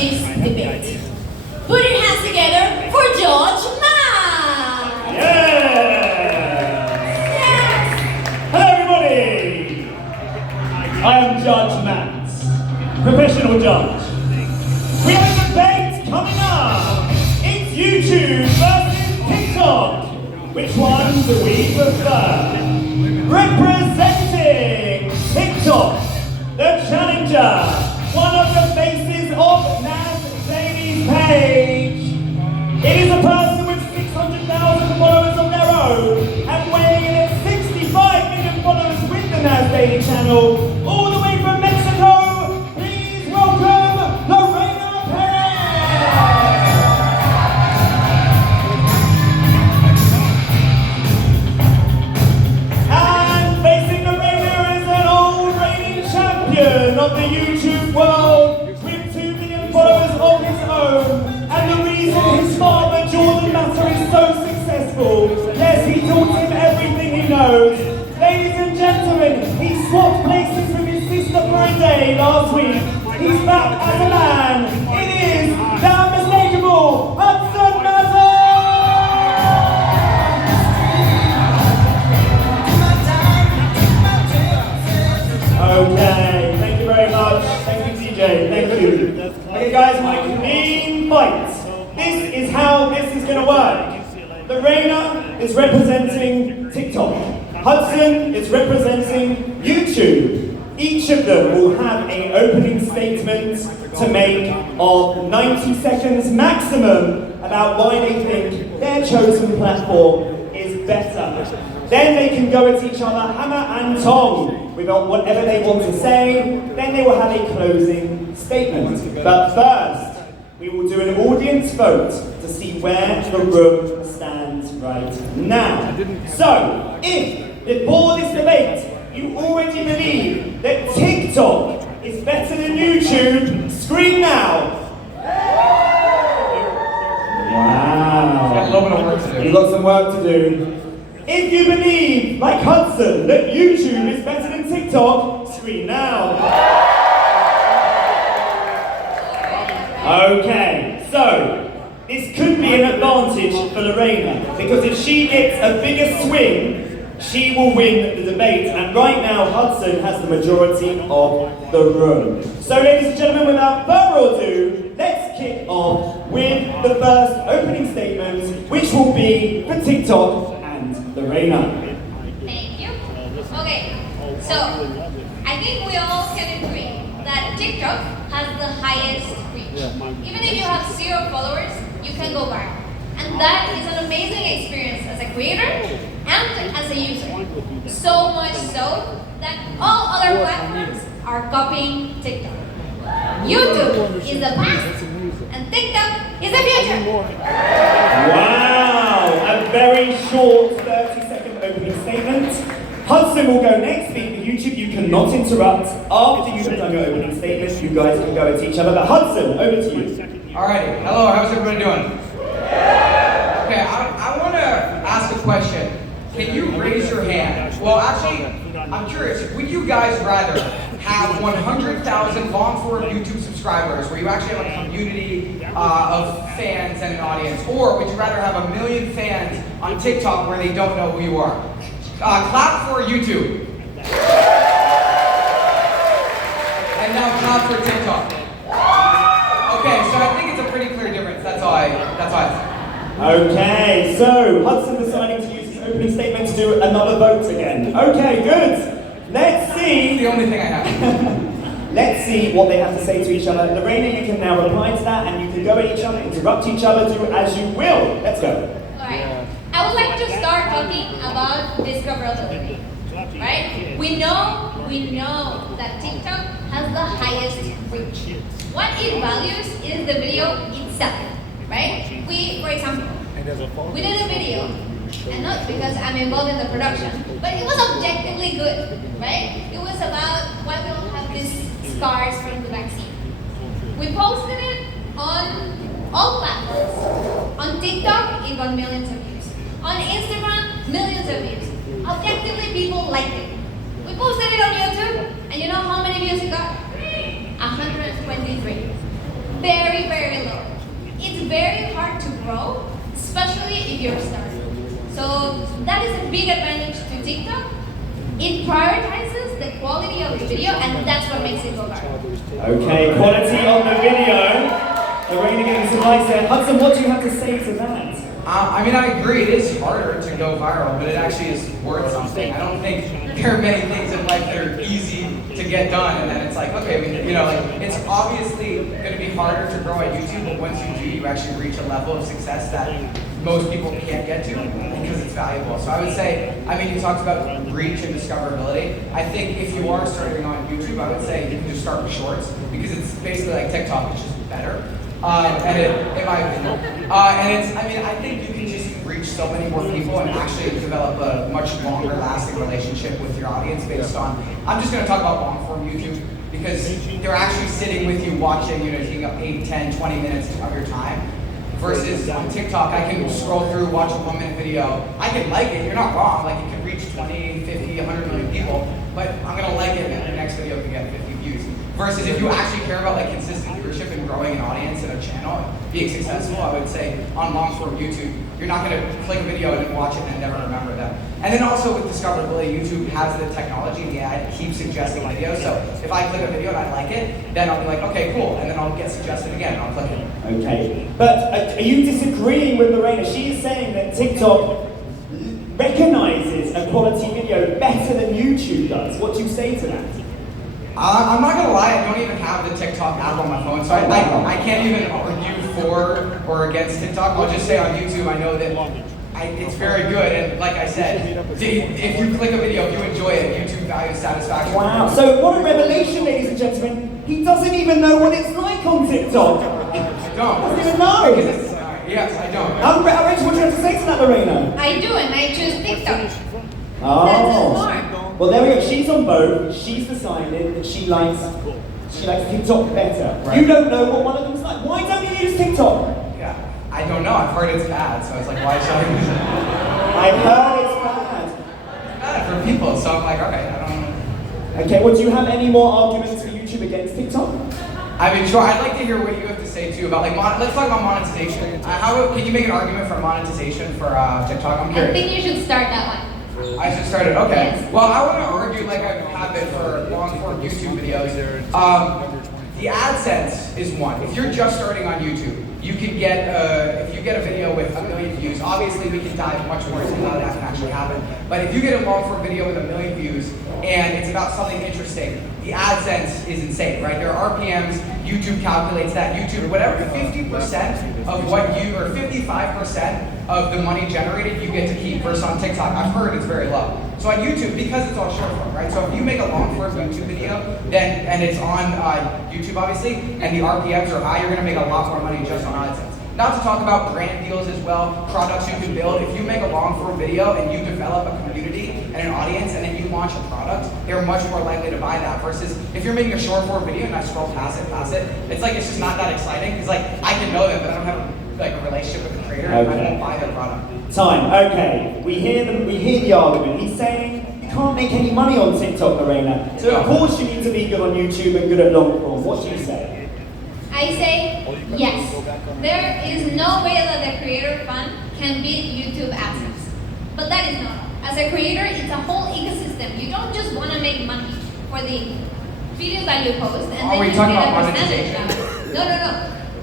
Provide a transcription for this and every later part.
this debate. Put your hands together for Judge Matt! Yes! Hello everybody! I am Judge Matt, professional judge. We have a debate coming up. It's YouTube versus TikTok. Which one do we prefer? Representing TikTok, the challenger, one of the faces of Naz Daly's page. It is a person with 600,000 followers of their own and weighing in at 65 million followers with the Naz Daly channel, all the way from Mexico. Please welcome Lorena Perez. And facing Lorena is an old reigning champion of the YouTube world with 2 million followers of his own. And the reason his father, Jordan Matter, is so successful, yes, he taught him everything he knows. Ladies and gentlemen, he swapped places with his sister for a day last week. He's back as a man. It is the unmistakable Hudson Matter! Okay, thank you very much. Thank you, TJ. Thank you. Okay, guys, my clean fight. This is how this is going to work. Lorena is representing TikTok. Hudson is representing YouTube. Each of them will have an opening statement to make of 90 seconds maximum about why they think their chosen platform is better. Then they can go at each other hammer and tong with whatever they want to say. Then they will have a closing statement. But first, we will do an audience vote to see where the room stands right now. So, if before this debate you already believe that TikTok is better than YouTube, scream now. Wow. Got a little bit of work to do. You've got some work to do. If you believe, like Hudson, that YouTube is better than TikTok, scream now. Okay, so this could be an advantage for Lorena, because if she gets a bigger swing, she will win the debate, and right now Hudson has the majority of the room. So ladies and gentlemen, without further ado, let's kick off with the first opening statement, which will be for TikTok and Lorena. Thank you. Okay, so I think we all can agree that TikTok has the highest reach. Even if you have 0 followers, you can go viral. And that is an amazing experience as a creator and as a user. So much so that all other platforms are copying TikTok. YouTube is the past and TikTok is the future. Wow, a very short 30-second opening statement. Hudson will go next, but for YouTube you cannot interrupt. After you've done your opening statement, you guys can go at each other. But Hudson, over to you. Alrighty, hello, how's everybody doing? Okay, I want to ask a question. Can you raise your hand? Well, actually, I'm curious, would you guys rather have 100,000 long-form YouTube subscribers, where you actually have a community of fans and an audience, or would you rather have 1 million fans on TikTok where they don't know who you are? Clap for YouTube. And now clap for TikTok. Okay, so I think it's a pretty clear difference. That's all I said. Okay, so Hudson deciding to use his opening statement to do another vote again. Okay, good. Let's It's see. the only thing I have. Let's see what they have to say to each other. Lorena, you can now reply to that, and you can go at each other, interrupt each other, do as you will. Let's go. Alright, I would like to start talking about discoverability. Right? We know that TikTok has the highest reach. What it values is the video itself. Right? For example, we did a video, and not because I'm involved in the production, but it was objectively good, right? It was about why we don't have these scars from the vaccine. We posted it on all platforms. On TikTok, it got millions of views. On Instagram, millions of views. Objectively, people liked it. We posted it on YouTube, and you know how many views it got? 123. Very grow, especially if you're starting. So that is a big advantage to TikTok. It prioritizes the quality of the video, and that's what makes it go viral. Okay, quality on the video. Lorena getting some likes there. Hudson, what do you have to say to that? I mean, I agree. It is harder to go viral, but it actually is worth something. I don't think there are many things in life that are easy to get done, and then it's like, okay, it's obviously going to be harder to grow at YouTube, but once you do, you actually reach a level of success that most people can't get to because it's valuable. So I would say, you talked about reach and discoverability. I think if you are starting on YouTube, I would say you can just start with shorts because it's basically like TikTok, it's just better. In my opinion. I think you can just reach so many more people and actually develop a much longer lasting relationship with your audience based on, I'm just going to talk about long form YouTube because they're actually sitting with you watching, taking up 8, 10, 20 minutes of your time. Versus on TikTok, I can scroll through, watch a 1 minute video. I can like it, you're not wrong, like it can reach 20, 50, 100 million people, but I'm going to like it and the next video can get 50 views. Versus if you actually care about like consistent viewership and growing an audience and a channel, being successful, I would say on long form YouTube, you're not going to click a video and then watch it and never remember them. And then also with discoverability, YouTube has the technology and the ad keeps suggesting videos. So if I click a video and I like it, then I'll be like, okay, cool, and then I'll get suggested again and I'll click it. Okay, but are you disagreeing with Lorena? She is saying that TikTok recognizes a quality video better than YouTube does. What do you say to that? I'm not gonna lie, I don't even have the TikTok app on my phone, so I can't even argue for or against TikTok. I'll just say on YouTube, I know that it's very good, and like I said, if you click a video, if you enjoy it, YouTube values satisfaction. Wow, so what a revelation, ladies and gentlemen. He doesn't even know what it's like on TikTok. I don't. Doesn't even know. Yes, I don't. Rachel, what do you have to say to that, Lorena? I do, and I choose TikTok. Oh. That's smart. Well, there we go. She's on both. She's decided that she likes TikTok better. Right. You don't know what one of them's like. Why don't you use TikTok? Yeah, I don't know. I've heard it's bad, so it's like, why should I use it? I've heard it's bad. It's bad for people, so I'm like, okay, I don't know. Okay, well, do you have any more arguments for YouTube against TikTok? Sure. I'd like to hear what you have to say too about let's talk about monetization. Can you make an argument for monetization for TikTok? I'm curious. I think you should start that one. I should start it. Okay. Yes. Well, I want to argue like I have been for long form YouTube videos. The AdSense is one. If you're just starting on YouTube, you can get if you get a video with 1 million views. Obviously, we can dive much more into how that can actually happen. But if you get a long form video with 1 million views and it's about something interesting, the AdSense is insane, right? There are RPMs. YouTube calculates that. YouTube, whatever, 50% of what you, or 55% of the money generated, you get to keep. Versus on TikTok, I've heard it's very low. So on YouTube, because it's all short form, right? So if you make a long form YouTube video, then and it's on YouTube obviously, and the RPMs are high, you're gonna make a lot more money just on AdSense. Not to talk about brand deals as well, products you can build. If you make a long form video and you develop a community and an audience and then you launch a product, they're much more likely to buy that versus if you're making a short form video and I scroll past it, it's like it's just not that exciting. It's like I can know them, but I don't have a relationship with the creator and I won't buy their product. Time. Okay. We hear the argument. He's saying you can't make any money on TikTok, Lorena. So of course you need to be good on YouTube and good at long form. What do you say? I say yes. There is no way that the creator fund can beat YouTube AdSense. But that is not all. As a creator, it's a whole ecosystem. You don't just want to make money for the videos that you post and then you get a percentage of it. No.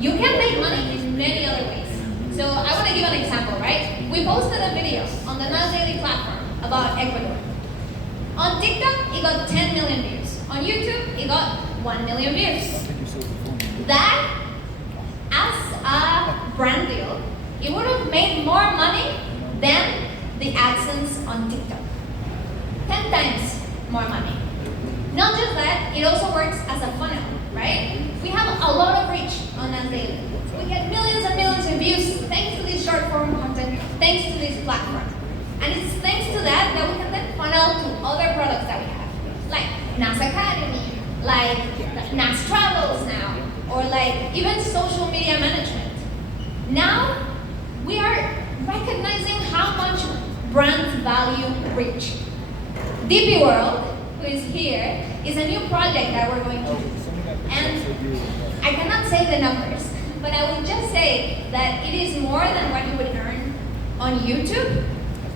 You can make money in many other ways. So I want to give an example, right? We posted a video on the Nas Daily platform about Ecuador. On TikTok, it got 10 million views. On YouTube, it got 1 million views. That, as a brand deal, it would have made more money than the AdSense on TikTok. 10 times more money. Not just that, it also works as a funnel, right? We have a lot of reach on Nas Daily. We get millions and millions of views thanks to this short form content, thanks to this platform. And it's thanks to that we can then funnel to other products that we have, like Nas Academy, like Nas Travels now, or like even social media management. Now, we are recognizing how much brands value reach. DP World, who is here, is a new project that we're going to do. And I cannot say the numbers, But I would just say that it is more than what you would earn on YouTube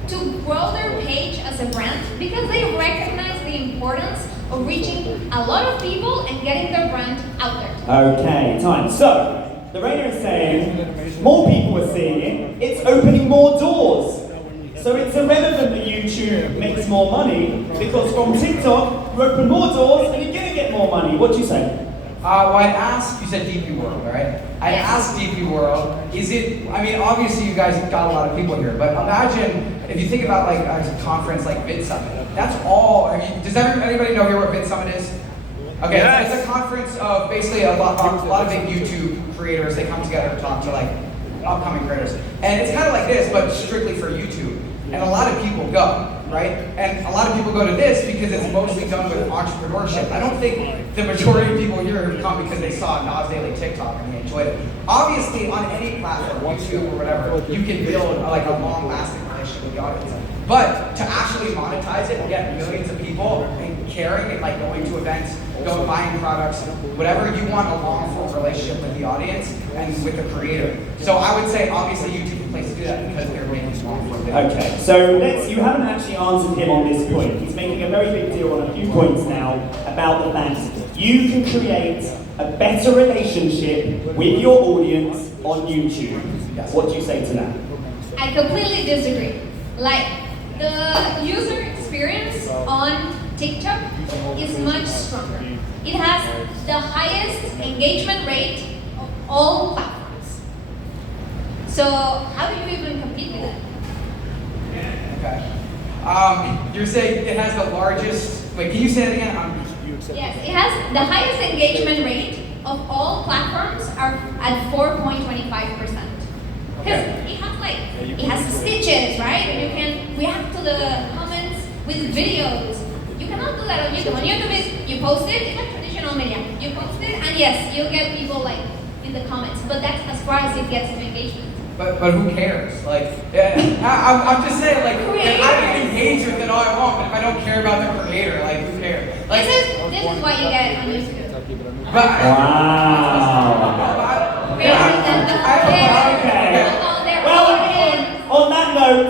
to grow their page as a brand because they recognize the importance of reaching a lot of people and getting their brand out there. Okay, time. So, Lorena is saying more people are seeing it, it's opening more doors. So it's irrelevant that YouTube makes more money because from TikTok you open more doors and you're gonna get more money. What do you say? Well, I'd ask, you said DP World, right? I'd ask DP World, is it, I mean, obviously you guys got a lot of people here, but imagine if you think about like a conference like VidSummit, that's all, I mean, does anybody know here what VidSummit is? Okay, yes. It's a conference of basically a lot of big YouTube creators. They come together to talk to like upcoming creators. And it's kind of like this, but strictly for YouTube. And a lot of people go, right? And a lot of people go to this because it's mostly done with entrepreneurship. I don't think the majority of people here have come because they saw Nas Daily TikTok and they enjoyed it. Obviously, on any platform, YouTube or whatever, you can build like a long-lasting relationship with the audience. But to actually monetize it and get millions of people and caring and like going to events, going buying products, whatever, you want a long-form relationship with the audience and with the creator. So I would say obviously YouTube is a place to do that because they're making long-form videos. Okay, so you haven't actually answered him on this point. He's making a very big deal on a few points now about the fact you can create a better relationship with your audience on YouTube. Yes. What do you say to that? I completely disagree. Like, the user experience on TikTok is much stronger. It has the highest engagement rate of all platforms. So how do you even compete with that? Okay. You're saying it has the largest, wait, can you say it again? Yes, it has the highest engagement rate of all platforms are at 4.25%. Because it has the stitches, right? You can react to the comments with videos. You cannot do that on YouTube. On YouTube, you post it, it's like traditional media. You post it, and yes, you'll get people like in the comments. But that's as far as it gets to engagement. But who cares? Like, I'm just saying, like, if I can engage with it all I want, but if I don't care about the creator, like, who cares? Like, this is what you get on YouTube. Wow. Okay. Well, on that note,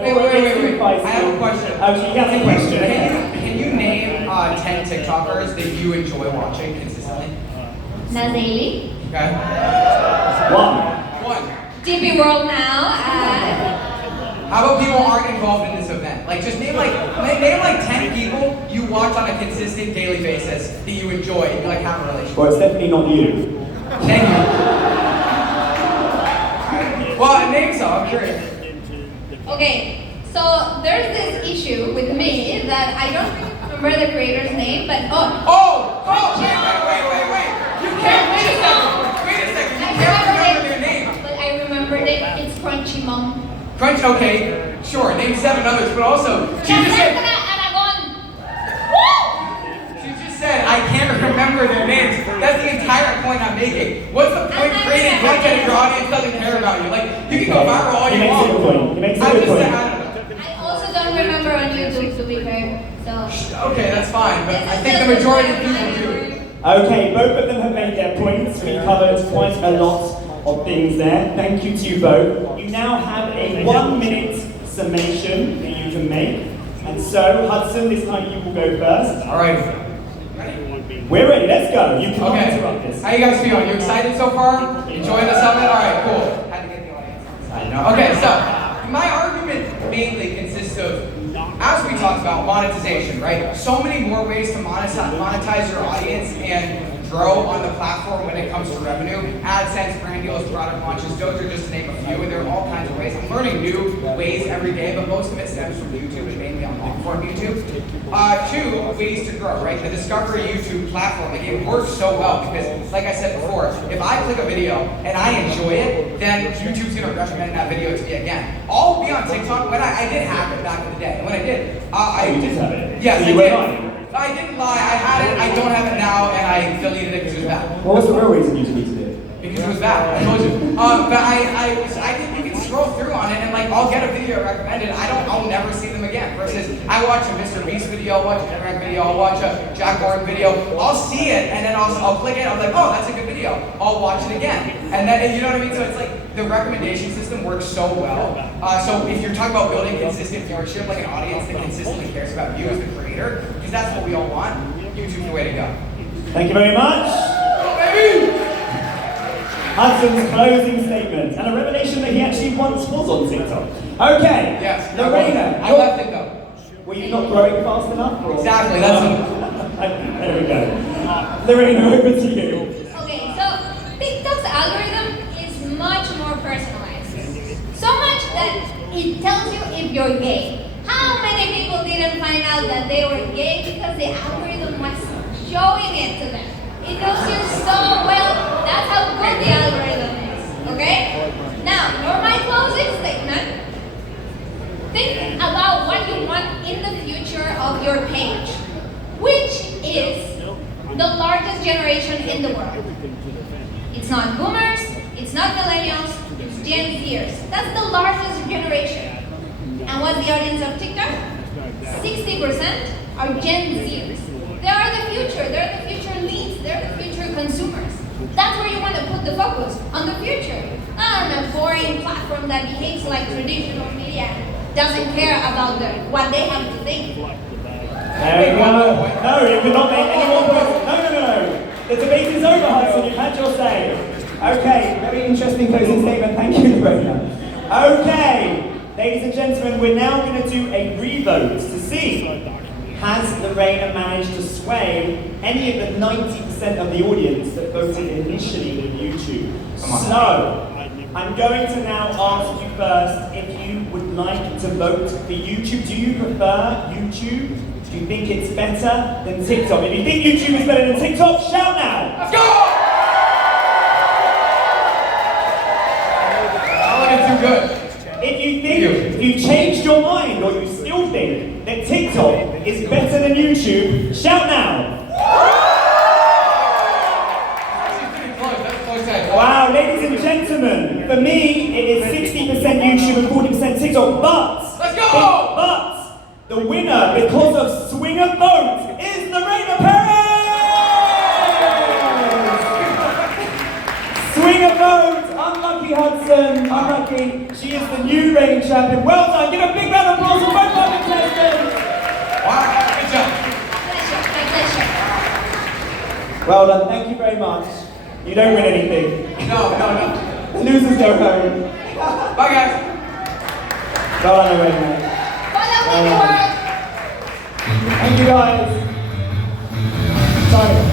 wait. I have a question. Oh, you got a question. Can you name 10 TikTokers that you enjoy watching consistently? Nas Daily. Okay. One. DP World Now. How about people aren't involved in this event? Like, just name like 10 people you watch on a consistent daily basis that you enjoy and you like have a relationship. Well, it's definitely not you. Thank you. Well, name some, I'm curious. Okay, so there's this issue with me that I don't remember the creator's name, but wait. You can't wait a second. You can't remember their name. But I remembered it. It's Crunchy Mom. Okay, sure. Name 7 others, but also she just said I can't remember their names. That's the entire point I'm making. What's the point of creating content if your audience doesn't care about you? Like, you can go viral all you want. He makes a good point. I also don't remember on YouTube, to be fair. So. Okay, that's fine, but I think the majority of people do. Okay, both of them have made their points. We covered quite a lot of things there. Thank you to you both. You now have a 1-minute summation that you can make. And so, Hudson, this time you will go first. All right. We're ready, let's go. You can interrupt this. How you guys feeling? You excited so far? Enjoying the summit? All right, cool. Had to get the audience on side. Okay, so my argument mainly consists of, as we talked about, monetization, right? So many more ways to monetize your audience and grow on the platform when it comes to revenue. AdSense, brand deals, product launches, those are just to name a few, and there are all kinds of ways. I'm learning new ways every day, but most of it stems from YouTube and mainly on long-form YouTube. 2 ways to grow, right? The Discovery YouTube platform, like, it works so well because, like I said before, if I click a video and I enjoy it, then YouTube's gonna recommend that video to me again. I'll be on TikTok, when I did have it back in the day, and when I did, I did have it? Yes, so I did. Lying. I didn't lie, I had it, I don't have it now, and I deleted it because it was bad. What was the real reason you deleted it? Because it was bad, I told you. But I think you can scroll through on it, and like, like I'll get a video recommended, I'll never see them again. Versus I watch a Mr. Beast video, I'll watch a Direct video, I'll watch a Jack Gordon video, I'll see it and then I'll click it, I'm like, oh, that's a good video. I'll watch it again. And then, you know what I mean? So it's like the recommendation system works so well. So if you're talking about building consistent viewership, like an audience that consistently cares about you as the creator, because that's what we all want, YouTube's the way to go. Thank you very much. Oh, baby! Hudson's closing statement, and a revelation that he actually once was on TikTok. Okay, Yes, Lorena, I left it though. were you not growing fast enough? Or? Exactly, that's it. There we go. Lorena, over to you. Okay, so TikTok's algorithm is much more personalized. So much that it tells you if you're gay. How many people didn't find out that they were gay because the algorithm was showing it to them? It knows you so well. That's how good the algorithm is. Okay? Now, for my closing statement, think about what you want in the future of your page. Which is the largest generation in the world? It's not boomers, it's not millennials, it's Gen Zers. That's the largest generation. And what's the audience of TikTok? 60% are Gen Zers. They are the future. They're the future leads. They're the future consumers. That's where you want to put the focus, on the future. Not on a boring platform that behaves like traditional media and doesn't care about what they have to think. There we go. No, you cannot make any more points. No. The debate is over, Hudson. You've had your say. Okay, very interesting closing statement. Thank you, Lorena. Okay, ladies and gentlemen, we're now going to do a revote to see has Lorena managed to sway any of the 90% of the audience that voted initially with YouTube. So, I'm going to now ask you first if you would like to vote for YouTube. Do you prefer YouTube? Do you think it's better than TikTok? If you think YouTube is better than TikTok, shout now! Let's go! I like it too good. If you've changed your mind or you still think that TikTok is better than YouTube, shout now! Actually pretty close, that's close side. Wow, ladies and gentlemen, for me it is 60% YouTube and 40% TikTok, but Let's go! But the winner, because of swinger vote, is Lorena Perez! Swinger vote, unlucky Hudson, unlucky. She is the new reigning champion. Well done, give a big round of applause for both our contestants. Wow, good job. My pleasure. Well done, thank you very much. You don't win anything. No. The losers go home. Bye, guys. Well done, Lorena. Follow me, world. Thank you guys. Sorry.